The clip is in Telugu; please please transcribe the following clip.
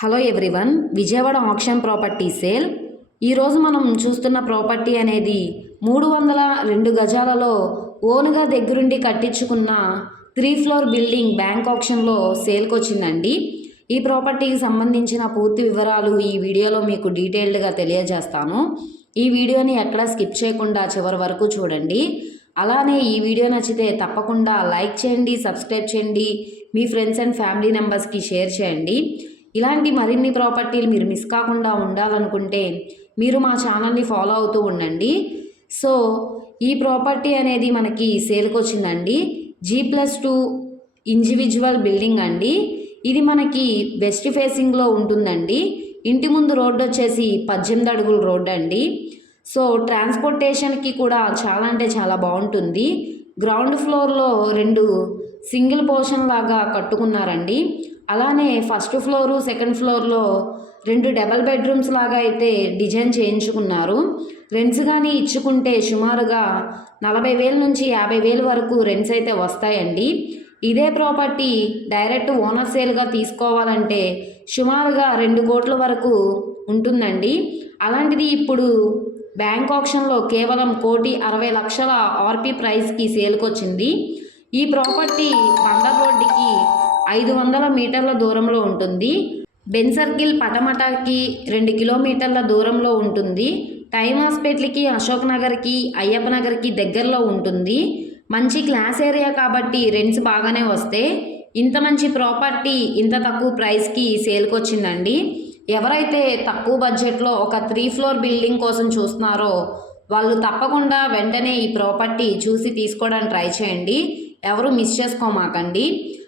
Hello everyone Vijayawada auction property sale. ఈరోజు మనం చూస్తున్న ప్రాపర్టీ అనేది మూడు వందల రెండు గజాలలో ఓన్గా దగ్గరుండి కట్టించుకున్న త్రీ ఫ్లోర్ బిల్డింగ్ బ్యాంక్ ఆక్షన్లో సేల్కి వచ్చిందండి ఈ ప్రాపర్టీకి సంబంధించిన పూర్తి వివరాలు ఈ వీడియోలో మీకు డీటెయిల్డ్గా తెలియజేస్తాను. ఈ వీడియోని ఎక్కడ స్కిప్ చేయకుండా చివరి వరకు చూడండి. అలానే ఈ వీడియో నచ్చితే తప్పకుండా లైక్ చేయండి సబ్స్క్రైబ్ చేయండి మీ ఫ్రెండ్స్ అండ్ ఫ్యామిలీ మెంబర్స్కి షేర్ చేయండి. ఇలాంటి మరిన్ని ప్రాపర్టీలు మీరు మిస్ కాకుండా ఉండాలనుకుంటే మీరు మా ఛానల్ని ఫాలో అవుతూ ఉండండి. సో ఈ ప్రాపర్టీ అనేది మనకి సేల్కి వచ్చిందండి. G plus two individual building అండి. ఇది మనకి వెస్ట్ ఫేసింగ్లో ఉంటుందండి. ఇంటి ముందు రోడ్డు వచ్చేసి పద్దెనిమిది అడుగుల రోడ్డు అండి. సో ట్రాన్స్పోర్టేషన్కి కూడా చాలా అంటే చాలా బాగుంటుంది. గ్రౌండ్ ఫ్లోర్లో రెండు సింగిల్ పోర్షన్ లాగా కట్టుకున్నారండి. అలానే ఫస్ట్ ఫ్లోరు సెకండ్ ఫ్లోర్లో రెండు డబల్ బెడ్రూమ్స్ లాగా అయితే డిజైన్ చేయించుకున్నారు. రెంట్స్ కానీ ఇచ్చుకుంటే సుమారుగా నలభై వేల నుంచి యాభై వేల వరకు రెంట్స్ అయితే వస్తాయండి. ఇదే ప్రాపర్టీ డైరెక్ట్ ఓనర్ సేల్గా తీసుకోవాలంటే సుమారుగా రెండు కోట్ల వరకు ఉంటుందండి. అలాంటిది ఇప్పుడు బ్యాంక్ ఆప్షన్లో కేవలం కోటి అరవై లక్షల ఆర్పి ప్రైస్కి సేల్కొచ్చింది. ఈ ప్రాపర్టీ బందర్ రోడ్డుకి ఐదు వందల మీటర్ల దూరంలో ఉంటుంది. బెన్ సర్కిల్ పటమటకి రెండు కిలోమీటర్ల దూరంలో ఉంటుంది. టైమ్ హాస్పిటల్కి అశోక్ నగర్కి అయ్యప్ప నగర్కి దగ్గరలో ఉంటుంది. మంచి క్లాస్ ఏరియా కాబట్టి రెంట్స్ బాగానే వస్తే ఇంత మంచి ప్రాపర్టీ ఇంత తక్కువ ప్రైస్కి సేల్కి వచ్చిందండి ఎవరైతే తక్కువ బడ్జెట్లో ఒక త్రీ ఫ్లోర్ బిల్డింగ్ కోసం చూస్తున్నారో వాళ్ళు తప్పకుండా వెంటనే ఈ ప్రాపర్టీ చూసి తీసుకోవడానికి ట్రై చేయండి. ఎవరు మిస్ చేసుకోమాకండి.